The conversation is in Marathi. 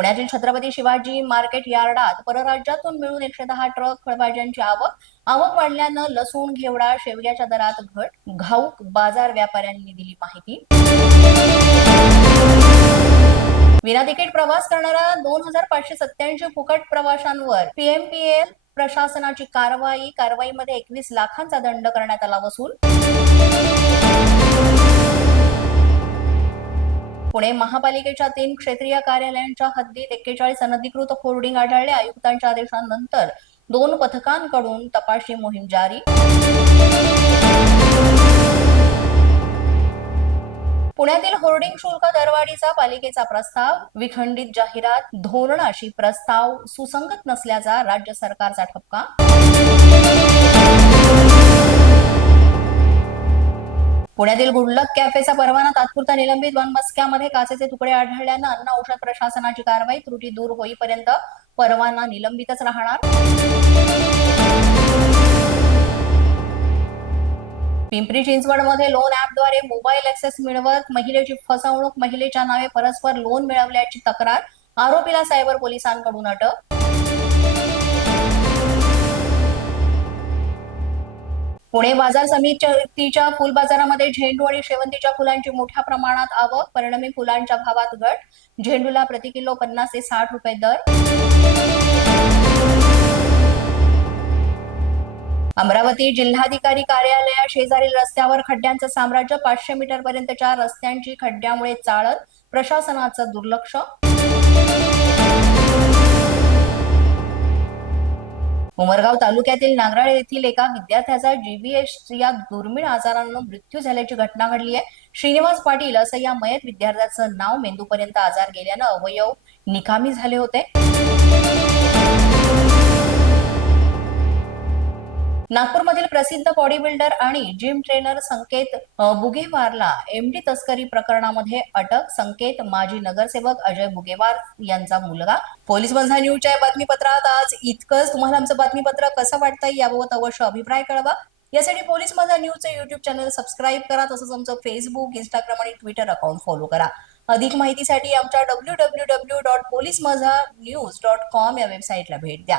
पुण्यातील छत्रपती शिवाजी मार्केट यार्डात परराज्यातून मिळून एकशे दहा ट्रक फळभाज्यांची आवक आवक वाढल्यानं लसूण घेवडा शेवग्याच्या दरात घट घाऊक बाजार व्यापाऱ्यांनी दिली माहिती. विना तिकीट प्रवास करणाऱ्या दोन हजार पाचशे सत्याऐंशी फुकट प्रवाशांवर पीएमपीएल प्रशासनाची कारवाई कारवाईमध्ये एकवीस लाखांचा दंड करण्यात आला वसूल. पुणे महापालिकेच्या तीन क्षेत्रीय कार्यालयांच्या हद्दीत एक्केचाळीस अनधिकृत होर्डिंग आढळले. आयुक्तांच्या आदेशानंतर दोन पथकांकडून तपासणी मोहीम जारी. पुण्यातील होर्डिंग शुल्क दरवाढीचा पालिकेचा प्रस्ताव विखंडित जाहिरात धोरणाशी प्रस्ताव सुसंगत नसल्याचा राज्य सरकारचा ठपका. पुण्यातील गुडलक कॅफेचा परवाना तात्पुरता निलंबित वनमस्क्यामध्ये काचेचे तुकडे आढळल्यानं अन्न औषध प्रशासनाची कारवाई त्रुटी दूर होईपर्यंत परवाना निलंबितच राहणार. पिंपरी चिंचवडमध्ये लोन ऍपद्वारे मोबाईल ऍक्सेस मिळवत महिलेची फसवणूक महिलेच्या नावे परस्पर लोन मिळवल्याची तक्रार आरोपीला सायबर पोलिसांकडून अटक. पुणे बाजार समितीच्या फुल बाजारामध्ये झेंडू आणि शेवंतीच्या फुलांची मोठ्या प्रमाणात आवक परिणामी फुलांच्या भावात घट. झेंडूला प्रति किलो पन्नास ते साठ रुपये दर. अमरावती जिल्हाधिकारी कार्यालया शेजारील रस्त्यावर खड्ड्यांचं साम्राज्य पाचशे मीटर पर्यंतच्या रस्त्यांची खड्ड्यामुळे चाळत प्रशासनाचं दुर्लक्ष. उमरगाव तालुक्यातील नांगराळ येथील एका विद्यार्थ्याचा जीबीएस या दुर्मिळ आजारानं मृत्यू झाल्याची घटना घडली आहे. श्रीनिवास पाटील असं या मयत विद्यार्थ्याचं नाव मेंदूपर्यंत आजार गेल्यानं अवयव निकामी झाले होते. नागपूरमधील प्रसिद्ध बॉडी बिल्डर आणि जिम ट्रेनर संकेत बुगेवारला एमडी तस्करी प्रकरणामध्ये अटक संकेत माजी नगरसेवक अजय बुगेवार यांचा मुलगा. पोलीस बंधा न्यूजच्या बातमीपत्रात आज इतकंच. तुम्हाला आमचं बातमीपत्र कसं वाटतंय याबाबत अवश्य अभिप्राय कळवा. यासाठी पोलीस माझा न्यूजचं युट्यूब चॅनल सबस्क्राईब करा तसंच आमचं फेसबुक इंस्टाग्राम आणि ट्विटर अकाउंट फॉलो करा. अधिक माहितीसाठी आमच्या W W W dot police Majha news dot com या वेबसाईटला भेट द्या.